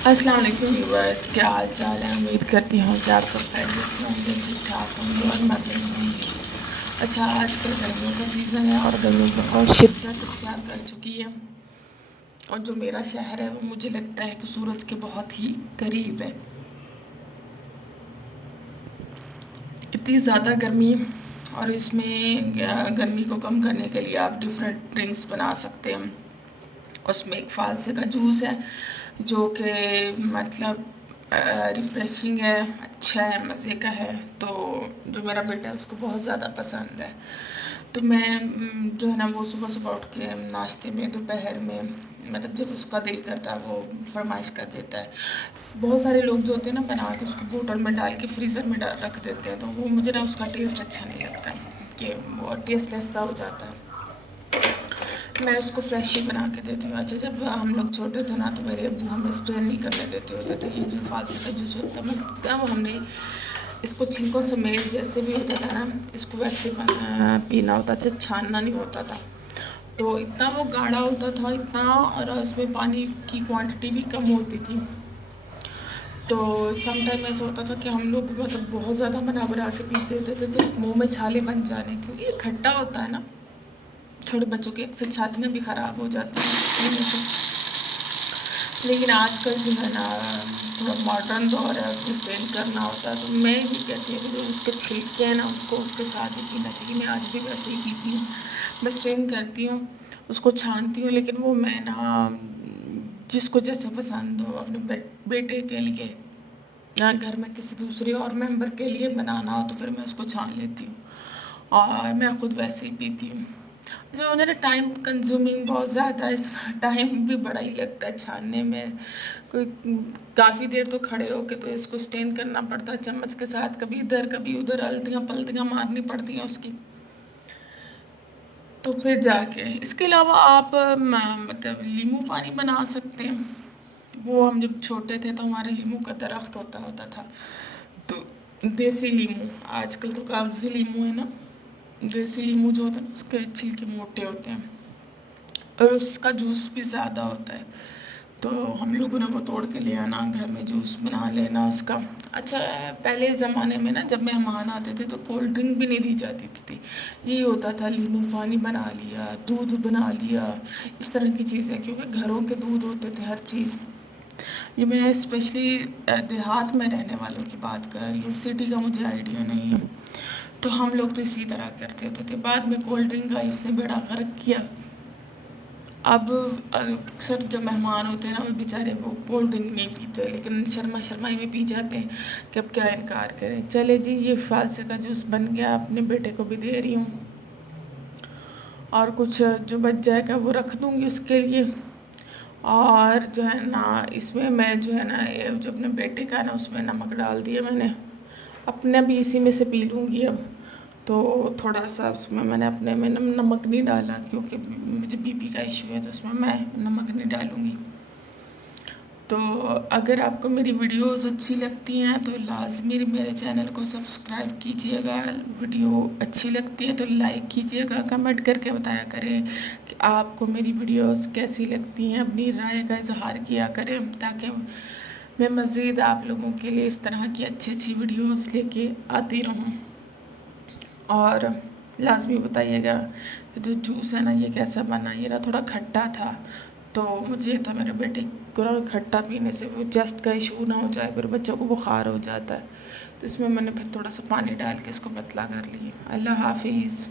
अस्सलाम वालेकुम व्यूअर्स, क्या हाल चाल है। उम्मीद करती हूँ कि आप सब खैरियत से होंगे, ठीक ठाक होंगे और मज़े में होंगे। अच्छा, आजकल गर्मियों का सीज़न है और गर्मी बहुत शिद्दत इख्तियार कर चुकी है और जो मेरा शहर है वो मुझे लगता है कि सूरज के बहुत ही करीब है। इतनी ज़्यादा गर्मी और इसमें गर्मी को कम करने के लिए आप डिफरेंट ड्रिंक्स बना सकते हैं। उसमें एक फालसे का जूस है जो कि मतलब रिफ़्रेशिंग है, अच्छा है, मज़े का है। तो जो मेरा बेटा है उसको बहुत ज़्यादा पसंद है। तो मैं जो है ना वो सुबह सुबह उठ के नाश्ते में, दोपहर में, मतलब जब उसका दिल करता है वो फरमाइश कर देता है। बहुत सारे लोग जो होते हैं ना बना के उसको बोतल में डाल के फ्रीज़र में डाल रख देते हैं, तो वो मुझे ना उसका टेस्ट अच्छा नहीं लगता कि वो टेस्टलेस सा हो जाता है। मैं उसको फ्रेश ही बना के देती हूँ। अच्छा, जब हम लोग छोटे थे ना तो मेरे अब्बू हमें स्ट्रेन नहीं करने देते होते थे। ये जो फालसे का जूस होता है मतलब तब हमने इसको छिलकों समेत जैसे भी होता था ना इसको वैसे पीना होता था, छानना नहीं होता था। तो इतना वो गाढ़ा होता था इतना, और उसमें पानी की क्वांटिटी भी कम होती थी। तो सम टाइम ऐसा होता था कि हम लोग मतलब बहुत ज़्यादा बना बना के पीते होते थे तो मुंह में छाले बन जाने, क्योंकि ये खट्टा होता है ना। छोटे बच्चों की अक्सर छातियाँ भी ख़राब हो जाती हैं पीने से। लेकिन आजकल जो है ना थोड़ा मॉडर्न दौर है, उसमें स्ट्रेन करना होता है। तो मैं भी कहती हूँ कि जो उसके छिलके हैं ना उसको उसके साथ ही पीना चाहिए। मैं आज भी वैसे ही पीती हूँ, मैं स्ट्रेन करती हूँ, उसको छानती हूँ। लेकिन वो मैं ना जिसको जैसे पसंद हो अपने बेटे के लिए या घर में किसी दूसरे और मेंबर के लिए बनाना हो तो फिर मैं उसको छान लेती हूँ और मैं ख़ुद वैसे ही पीती हूँ। जो मुझे ना टाइम कंज्यूमिंग बहुत ज़्यादा है, इसका टाइम भी बड़ा ही लगता है छानने में। कोई काफ़ी देर तो खड़े होके तो इसको स्टेन करना पड़ता है चम्मच के साथ, कभी इधर कभी उधर अलतियाँ पलटियाँ मारनी पड़ती हैं उसकी। तो फिर जाके इसके अलावा आप मतलब नींबू पानी बना सकते हैं। वो हम जब छोटे थे तो हमारे नींबू का दरख्त होता होता था। तो देसी नींबू, आजकल तो कागजी नींबू है ना, देसी नींबू जो होता है ना उसके छिलके मोटे होते हैं और उसका जूस भी ज़्यादा होता है। तो हम लोगों ने वो तोड़ के ले आना, घर में जूस बना लेना उसका। अच्छा, पहले ज़माने में ना जब मेहमान आते थे तो कोल्ड ड्रिंक भी नहीं दी जाती थी। ये होता था नींबू पानी बना लिया, दूध बना लिया, इस तरह की चीज़ें, क्योंकि घरों के दूध होते थे हर चीज़। ये मैं स्पेशली देहात में रहने वालों की बात कर रही हूँ, सिटी का मुझे आइडिया नहीं है। तो हम लोग तो इसी तरह करते होते थे। बाद में कोल्ड ड्रिंक आई, उसने बेड़ा गर्क किया। अब अक्सर जो मेहमान होते हैं ना वो बेचारे वो कोल्ड ड्रिंक नहीं पीते, लेकिन शर्मा शर्माई में पी जाते हैं कि अब क्या इनकार करें। चले जी, ये फालसे का जूस बन गया, अपने बेटे को भी दे रही हूँ और कुछ जो बच जाएगा वो रख दूँगी उसके लिए। और जो है ना इसमें मैं जो है ना ये जो अपने बेटे का ना उसमें नमक डाल दिया मैंने, अपने भी इसी में से पी लूँगी अब। तो थोड़ा सा उसमें मैंने अपने में नमक नहीं डाला क्योंकि मुझे बीपी का इशू है, तो उसमें मैं नमक नहीं डालूँगी। तो अगर आपको मेरी वीडियोस अच्छी लगती हैं तो लाज़मी मेरे चैनल को सब्सक्राइब कीजिएगा। वीडियो अच्छी लगती है तो लाइक कीजिएगा, कमेंट करके बताया करें कि आपको मेरी वीडियोस कैसी लगती हैं। अपनी राय का इजहार किया करें ताकि मैं मज़ीद आप लोगों के लिए इस तरह की अच्छी अच्छी वीडियोस लेके आती रहूँ। और लाज़मी बताइएगा कि जो जूस है ना ये कैसा बना। ये ना थोड़ा खट्टा था, तो मुझे था मेरे बेटे को ना खट्टा पीने से वो चेस्ट का इशू ना हो जाए, फिर बच्चों को बुखार हो जाता है। तो इसमें मैंने फिर थोड़ा सा पानी डाल के इसको पतला कर लिया। अल्लाह हाफिज़।